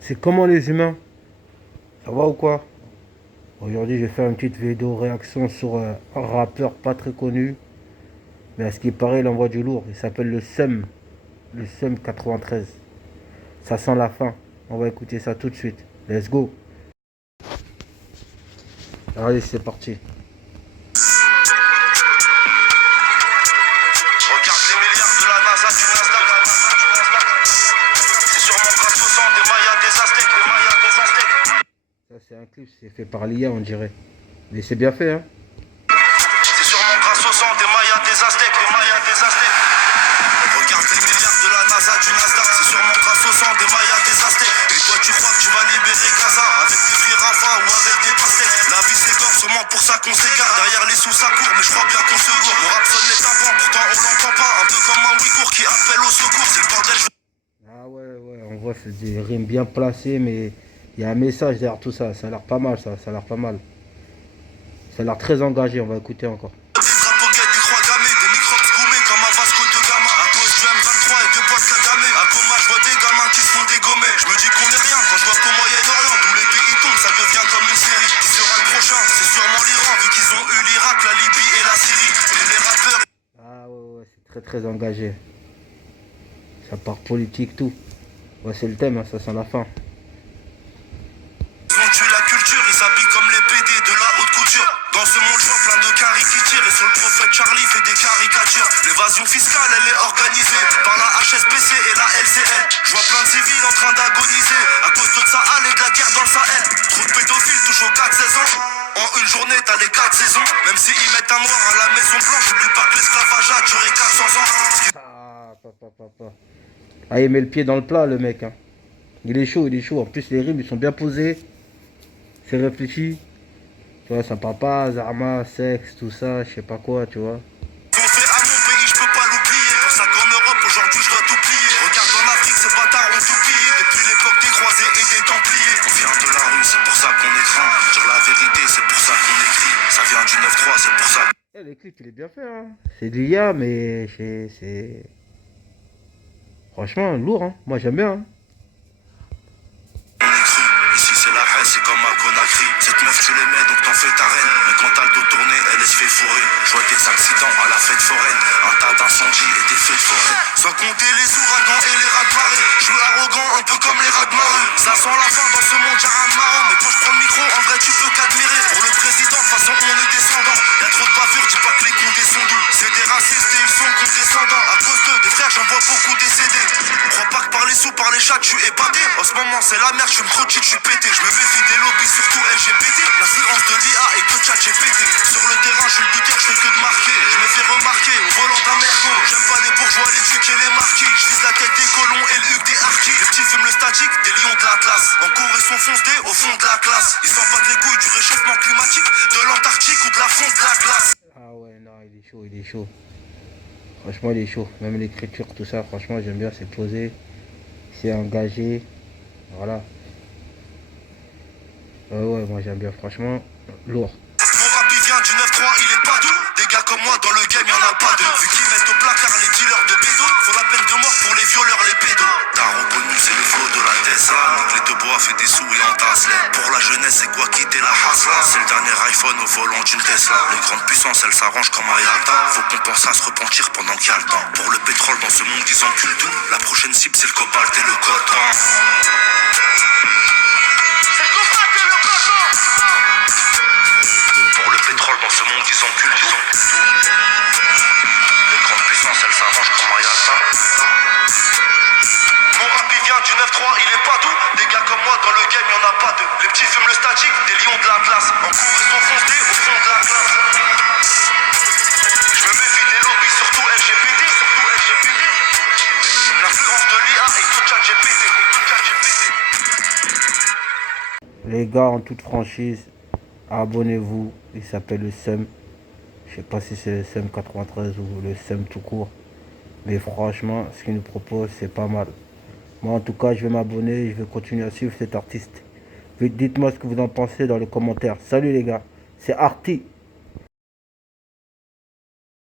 C'est comment les humains? Ça va ou quoi? Aujourd'hui, je vais faire une petite vidéo réaction sur un rappeur pas très connu, mais à ce qui paraît, il envoie du lourd. Il s'appelle le Sum 93. Ça sent la fin. On va écouter ça tout de suite. Let's go. Allez, c'est parti. Regarde les milliards de la NASA, du Nasdaq. C'est sûrement grâce aux ans des Mayas, des Aztèques, des Mayas, des Aztèques. Ça, c'est un clip, c'est fait par l'IA, on dirait. Mais c'est bien fait, hein. C'est sûrement grâce aux ans des Mayas, des Aztèques, des Mayas, des Aztèques. Regarde les milliards de la NASA, du Nasdaq. C'est sûrement grâce aux sang des Mayas, des Aztèques. Et toi, tu crois que tu vas libérer Gaza avec des frères Rafa ou avec des pastèques. La vie s'égore, sûrement pour ça qu'on s'égare. Derrière les sous, ça court, mais je crois bien qu'on se gourre. Mon rap sonne les tympans, pourtant on l'entend pas. Un peu comme un Ouïghour qui appelle au secours. C'est le bordel. Ah ouais, on voit c'est des rimes bien placées, mais il y a un message derrière tout ça. Ça a l'air pas mal, ça a l'air pas mal. Ça a l'air très engagé, on va écouter encore. Des drapeaux gays, des croix gammées, des microbes goumés comme un Vasco de Gama. À cause du M23 et de Paul Kagame. À Goma, je vois des gamins qui se font dégommer. Je me dis qu'on est rien quand je vois qu'au Moyen-Orient tous les pays tombent, ça devient comme une série. Qui sera le prochain? C'est sûrement l'Iran, vu qu'ils ont eu l'Irak, la Libye et la Syrie. Et les rappeurs. Ah ouais, c'est très engagé. Ça part politique, tout. Ouais, c'est le thème, hein, ça sent la fin. Ils ont tué la culture, ils s'habillent comme les PD de la haute couture. Dans ce monde, je vois plein de caries qui tirent. Et sur le prophète Charlie fait des caricatures. L'évasion fiscale, elle est organisée par la HSBC et la LCL. Je vois plein de civils en train d'agoniser à cause de Sahel et de la guerre dans le Sahel. Trop de pédophiles touchent aux 4-16 ans. En une journée, t'as les 4 saisons. Même s'ils mettent un noir à la maison blanche, n'oublie pas que l'esclavage a duré 400 ans. Ah, il met le pied dans le plat, le mec, hein. Il est chaud, il est chaud. En plus, les rimes, ils sont bien posés. C'est réfléchi. Tu vois, ça parle pas armes, sexe, tout ça, je sais pas quoi, tu vois. Qu'on fait à mon pays, je peux pas l'oublier. Pour ça qu'en Europe, aujourd'hui, je dois tout plier. Regarde en Afrique, ces bâtards ont tout pillé. Depuis l'époque des croisés et des templiers. On vient de la rue, c'est pour ça qu'on est craint. Dire la vérité, c'est pour ça qu'on écrit. Ça vient du 9-3, c'est pour ça. Eh, le clip, il est bien fait, hein. C'est de l'IA, mais c'est... Franchement, lourd, hein. Moi, j'aime bien, hein. On est cru, ici c'est la haine, c'est comme à Conakry. Cette meuf tu les mets donc t'en fais ta reine. Mais quand t'as le dos tourné, elle se fait fourrer. Je vois des accidents à la fête foraine. Un tas d'incendies et des feux de forêt. Sans compter les ouragans et les rats de marée. Je suis arrogant un peu comme les rats de marée. Ça sent la fin dans ce monde, y'a rien de marrant. Mais quand je prends le micro, en vrai tu peux qu'admirer. Pour le président, de toute façon on est descendant. Y'a trop de bavures, dis pas que les condés sont doux. C'est des racistes et ils sont condescendants. À cause d'eux, des frères, j'en vois beaucoup décédés. Crois pas que par les sous, par les chats, tu es épaté. En ce moment c'est la merde, je suis une crotchite, je suis pété. Je me méfie des lobbies, surtout LGBT. L'influence de l'IA et de ChatGPT. Sur le terrain, je suis le buteur, je fais que de marquer. Je me fais remarquer au volant d'un merco. J'aime pas les bourgeois, les ducs et les marquis. Je vise la tête des colons et le huc des harkis. Les petits fument le statique, des lions de l'Atlas. En cours ils sont foncés au fond de la classe. Ils s'en battent les couilles du réchauffement climatique, de l'Antarctique ou de la fonte de la glace. Ah ouais, non, il est chaud, il est chaud. Franchement, il est chaud. Même l'écriture, tout ça, franchement, j'aime bien. C'est posé, c'est engagé. Voilà. Ouais, moi j'aime bien, franchement, lourd. Mon rap il vient du 9-3, il est pas doux. Des gars comme moi dans le game, y'en a pas deux. Vu qu'ils mettent au placard les dealers de bédos, faut la peine de mort pour les violeurs, les pédos. T'as reconnu, c'est le flow de la Tesla. Nique les deux bois, fait des sous et entasse. Pour la jeunesse, c'est quoi quitter la hasla? C'est le dernier iPhone au volant d'une Tesla. Les grandes puissances, elles s'arrangent comme à Yalta. Faut qu'on pense à se repentir pendant qu'il y a le temps. Pour le pétrole dans ce monde, ils enculent tout. La prochaine cible, c'est le cobalt et le coton. Pour le pétrole dans ce monde, ils enculent tout. Les grandes puissances, elles s'arrangent comme à Yalta. Mon rap il vient du 9-3, il est pas doux. Des gars comme moi dans le game, y'en a pas deux. Les petits fument le statique, des lions de l'Atlas. En cours ils sont foncés au fond de la classe. Je me méfie des lobbies, surtout LGBT, surtout LGBT. L'influence de l'IA et de ChatGPT. Les gars, en toute franchise, abonnez-vous. Il s'appelle le Sum. Je sais pas si c'est le Sum 93 ou le Sum tout court. Mais franchement, ce qu'il nous propose, c'est pas mal. Moi, en tout cas, je vais m'abonner. Je vais continuer à suivre cet artiste. Dites-moi ce que vous en pensez dans les commentaires. Salut les gars, c'est Arty.